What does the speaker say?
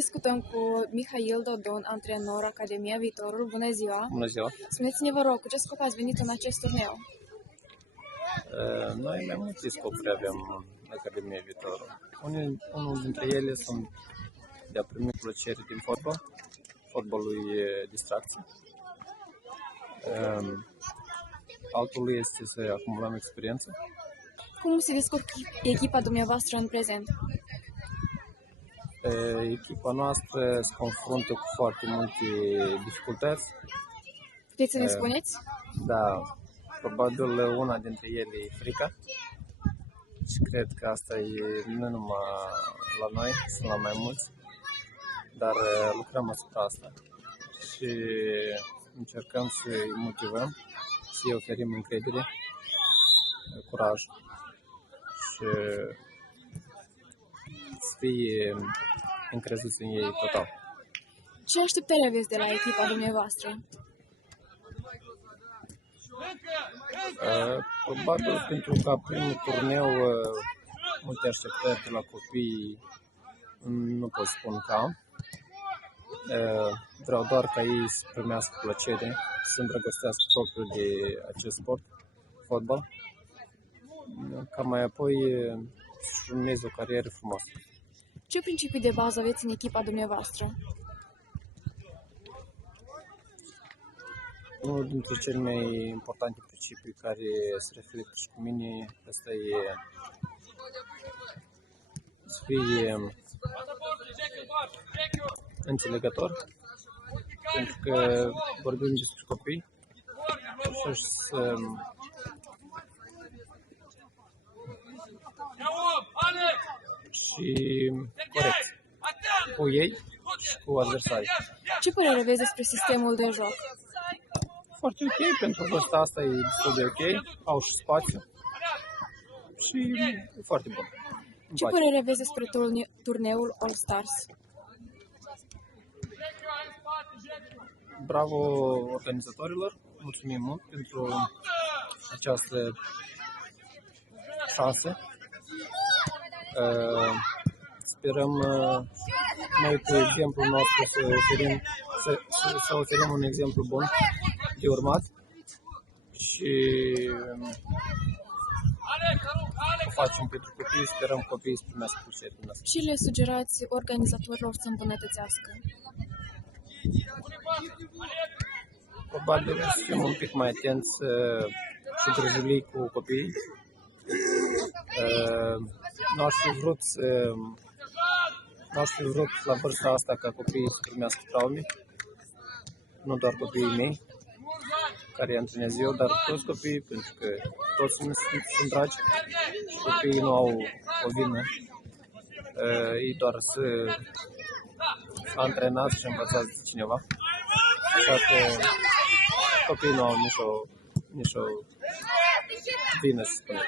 Discutăm cu Mihail Dodon, antrenor Academia Viitorul. Bună ziua! Bună ziua! Spuneți-ne, vă rog, cu ce scop ați venit în acest turneu? Noi mai multe scopuri avem în Academia Viitorul. Unul dintre ele sunt de a primi plăcere din fotbal. Fotbalul e distracție. Altul este să acumulăm experiență. Cum se descurcă echipa dumneavoastră în prezent? Echipa noastră se confruntă cu foarte multe dificultăți. Puteți să ne spuneți? Da, probabil una dintre ele e frica. Și cred că asta e nu numai la noi, sunt la mai mulți, dar lucrăm asupra asta și încercăm să-i motivăm, să-i oferim încredere, curaj și să fie încrezuți în ei total. Ce așteptări aveți de la echipa dumneavoastră? Probabil pentru că primul turneu multe așteptări de la copii nu pot spun că am. Vreau doar ca ei să primească plăcere, să îndrăgostească propriu de acest sport, fotbal, ca mai apoi să urmeze o carieră frumoasă. Ce principii de bază aveți în echipa dumneavoastră? Unul dintre cele mai importante principii care se reflectă și cu mine, asta e să fie înțelegător, pentru că vorbim despre copii și să corect cu ei și cu adversarii. Ce părere aveți despre sistemul de joc? Foarte ok, pentru vârsta asta e destul de ok, au și spațiu și e foarte bun. Ce părere aveți despre turneul All Stars? Bravo organizatorilor, mulțumim mult pentru această șansă. Sperăm noi cu exemplul nostru să oferim un exemplu bun de urmat și o facem pentru copii, sperăm copiii să primească plăcere din asta. Ce le sugerați organizatorilor să îmbunătățească? Probabil să fim un pic mai atenți și grijulii cu copiii. N-aș fi vrut la vârsta asta ca copiii să primească traume, nu doar copiii mei, care îi antrenez eu, dar toți copiii, pentru că toți sunt dragi și copiii nu au o vină. Ei doar să antrenați și învățați de cineva. Așa că copiii nu au nicio vină, să spunem.